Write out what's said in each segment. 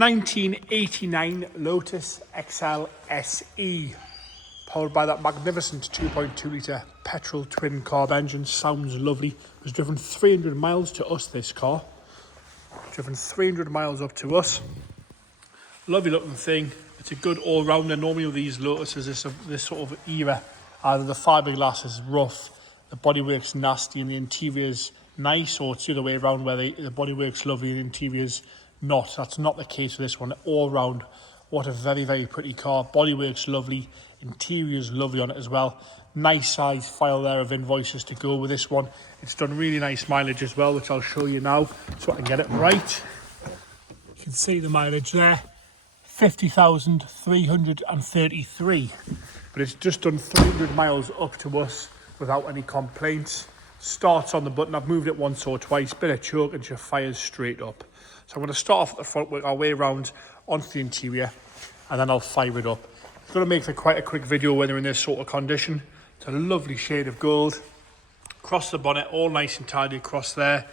1989 Lotus Excel SE, powered by that magnificent 2.2 litre petrol twin carb engine. Sounds lovely. It was driven 300 miles to us, this car. Driven 300 miles up to us. Lovely looking thing. It's a good all-rounder. Normally with these Lotuses, this sort of era, either the fiberglass is rough, the bodywork's nasty and the interior's nice, or it's the other way around where the bodywork's lovely and the interior's not. That's not the case with this one. All round, what a very, very pretty car. Bodywork's lovely, interior's lovely on it as well. Nice size file there of invoices to go with this one. It's done really nice mileage as well, which I'll show you now so I can get it right. You can see the mileage there, 50,333, but it's just done 300 miles up to us without any complaints. Starts on the button. I've moved it once or twice, bit of choke and she fires straight up. So I'm going to start off at the front, work our way around onto the interior, and then I'll fire it up. I'm going to make quite a quick video when they're in this sort of condition. It's a lovely shade of gold. Across the bonnet, all nice and tidy across there.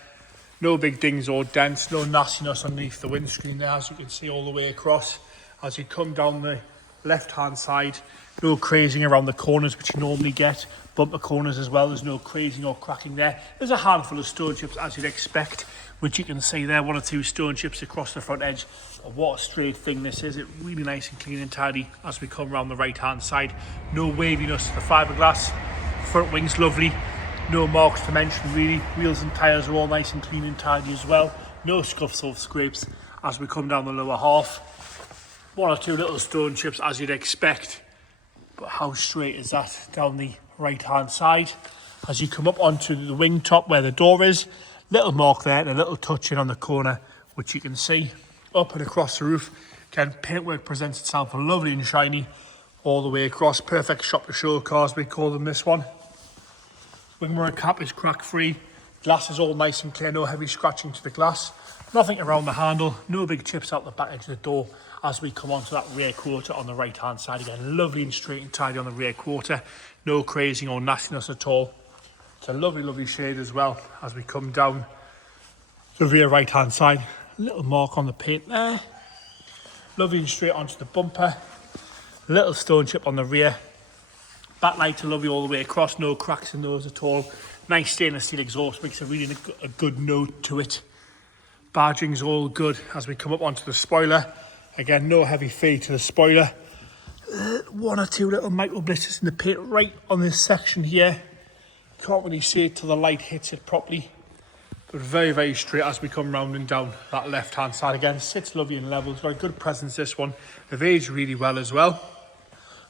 No big dings or dents, no nastiness underneath the windscreen there, as you can see all the way across. As you come down the left-hand side, no crazing around the corners, which you normally get. Bumper corners as well, there's no crazing or cracking there. There's a handful of stone chips, as you'd expect, which you can see there, 1 or 2 stone chips across the front edge. But what a straight thing this is. It's really nice and clean and tidy as we come around the right-hand side. No waviness to the fiberglass. Front wing's lovely. No marks to mention, really. Wheels and tyres are all nice and clean and tidy as well. No scuffs or scrapes as we come down the lower half. 1 or 2 little stone chips, as you'd expect. But how straight is that down the right-hand side? As you come up onto the wing top where the door is, little mark there and a little touch in on the corner, which you can see. Up and across the roof, again, paintwork presents itself lovely and shiny all the way across. Perfect shop to show cars, we call them this one. Wing mirror cap is crack free. Glass is all nice and clear, no heavy scratching to the glass. Nothing around the handle, no big chips out the back edge of the door as we come onto that rear quarter on the right-hand side. Again, lovely and straight and tidy on the rear quarter. No crazing or nastiness at all. It's a lovely, lovely shade as well as we come down the rear right-hand side. A little mark on the paint there. Lovely and straight onto the bumper. A little stone chip on the rear. Backlights are lovely all the way across. No cracks in those at all. Nice stainless steel exhaust, makes a really a good note to it. Badging's all good as we come up onto the spoiler. Again, no heavy fade to the spoiler. 1 or 2 little micro blisters in the paint right on this section here. Can't really see it till the light hits it properly. But very, very straight as we come round and down that left-hand side. Again, sits lovely and level. It's got a good presence, this one. They've aged really well as well.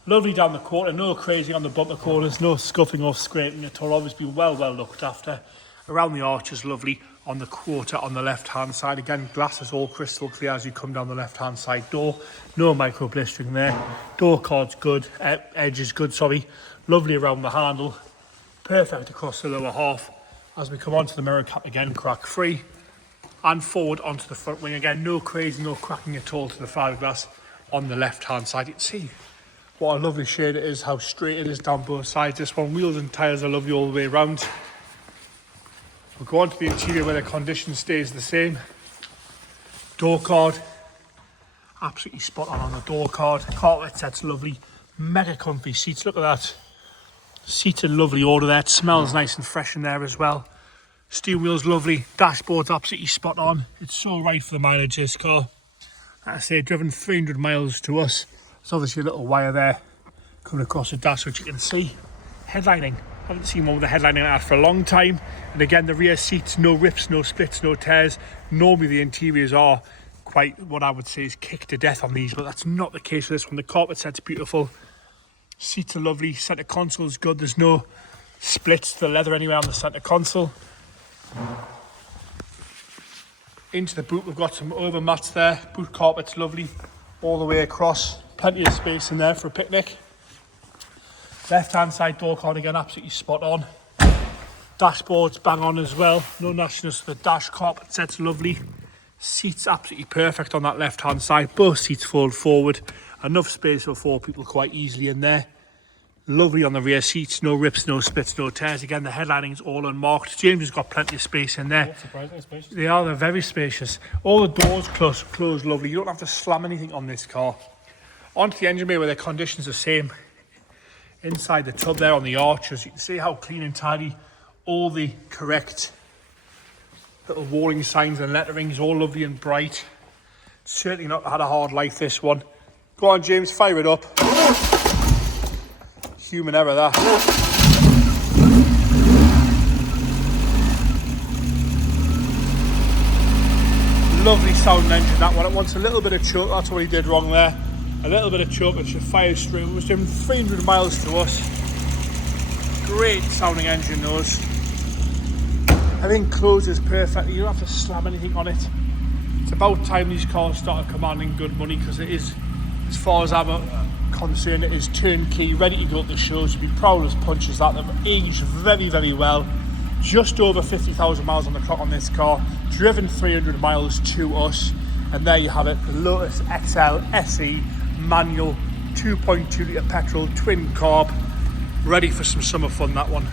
Lovely down the quarter. No crazy on the bumper corners. No scuffing or scraping at all. Obviously well looked after. Around the arches, lovely. On the quarter on the left-hand side. Again, glass is all crystal clear as you come down the left-hand side door. No micro blistering there. Door card's good. Edge is good, sorry. Lovely around the handle. Perfect across the lower half. As we come onto the mirror cap again, crack free. And forward onto the front wing again. No crazy, no cracking at all to the fiberglass on the left-hand side. You can see what a lovely shade it is, how straight it is down both sides. This one, wheels and tyres are lovely all the way around. We'll go on to the interior where the condition stays the same. Door card, absolutely spot on the door card. Carpet set's lovely, mega comfy seats. Look at that. Seats in lovely order there. It smells nice and fresh in there as well. Steering wheel's lovely. Dashboard's absolutely spot on. It's so right for the mileage, this car. Like I say, driven 300 miles to us. There's obviously a little wire there coming across the dash, which you can see. Headlining. I haven't seen one with the headlining like that for a long time. And again, the rear seats, no rips, no splits, no tears. Normally the interiors are quite, what I would say is kicked to death on these, but that's not the case for this one. The carpet set's beautiful. Seats are lovely. Centre console is good. There's no splits to the leather anywhere on the centre console. Into the boot, we've got some over mats there. Boot carpet's lovely all the way across. Plenty of space in there for a picnic. Left-hand side door card again, absolutely spot on. Dashboard's bang on as well. No nastiness to the dash. Carpet set's lovely. Seats absolutely perfect on that left-hand side. Both seats fold forward. Enough space for 4 people quite easily in there. Lovely on the rear seats, no rips, no splits, no tears. Again, the headlining's all unmarked. James has got plenty of space in there. Surprisingly spacious. They're very spacious. All the doors close lovely. You don't have to slam anything on this car. Onto the engine bay where the conditions are the same. Inside the tub there on the arches, you can see how clean and tidy all the correct little warning signs and lettering's all lovely and bright. Certainly not had a hard life, this one. Go on, James, fire it up. Human error, that. Lovely sounding engine, that one. It wants a little bit of choke, that's what he did wrong there. A little bit of choke, it should fire straight. It was doing 300 miles to us. Great sounding engine, those. Everything closes perfectly, you don't have to slam anything on it. It's about time these cars started commanding good money, because it is, as far as I'm concerned, it is turnkey, ready to go to the shows. You'd be proud as punches that. They've aged very well. Just over 50,000 miles on the clock on this car, driven 300 miles to us, and there you have it, the Lotus XL SE manual 2.2 litre petrol twin carb, ready for some summer fun, that one.